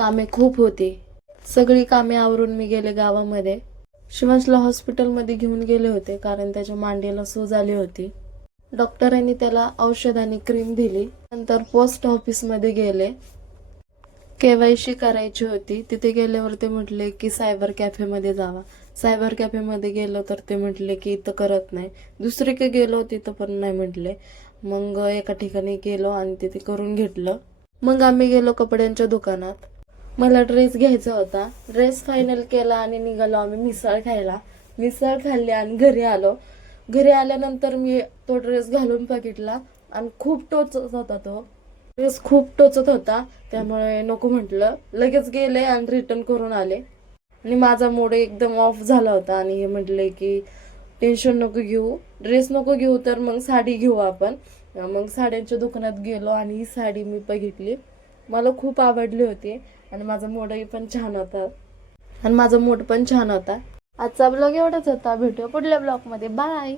कामे खूप होती. सगळी कामे आवरून मी गेले गावामध्ये. शिवांशला हॉस्पिटलमध्ये घेऊन गेले होते कारण त्याच्या मांडीला सूज आली होती. डॉक्टरांनी त्याला औषध आणि क्रीम दिली. नंतर पोस्ट ऑफिसमध्ये गेले. KYC करायची होती. तिथे गेल्यावर ते म्हटले की सायबर कॅफेमध्ये जावा. सायबर कॅफेमध्ये गेलो तर ते म्हटले की इथं करत नाही. दुसरीकडे गेलो तिथं पण नाही म्हटले. मग एका ठिकाणी गेलो आणि तिथे करून घेतलं. मग आम्ही गेलो कपड्यांच्या दुकानात. मला ड्रेस घ्यायचा होता. ड्रेस फायनल केला आणि निघालो आम्ही मिसळ खायला. मिसळ खाल्ली आणि घरी आलो. घरी आल्यानंतर मी तो ड्रेस घालून बघितला आणि खूप टोचत होता तो ड्रेस खूप टोचत होता. त्यामुळे नको म्हटलं. लगेच गेले आणि रिटर्न करून आले. आणि माझा मूड एकदम ऑफ झाला होता आणि हे म्हटले की टेन्शन नको घेऊ, ड्रेस नको घेऊ तर मग साडी घेऊ आपण. मग साड्यांच्या दुकानात गेलो आणि ही साडी मी बघितली. मला खूप आवडली होती आणि माझा मूडही पण छान होता आणि माझा मूड पण छान होता. आजचा ब्लॉग एवढाच होता. भेटूया पुढल्या ब्लॉगमध्ये. बाय.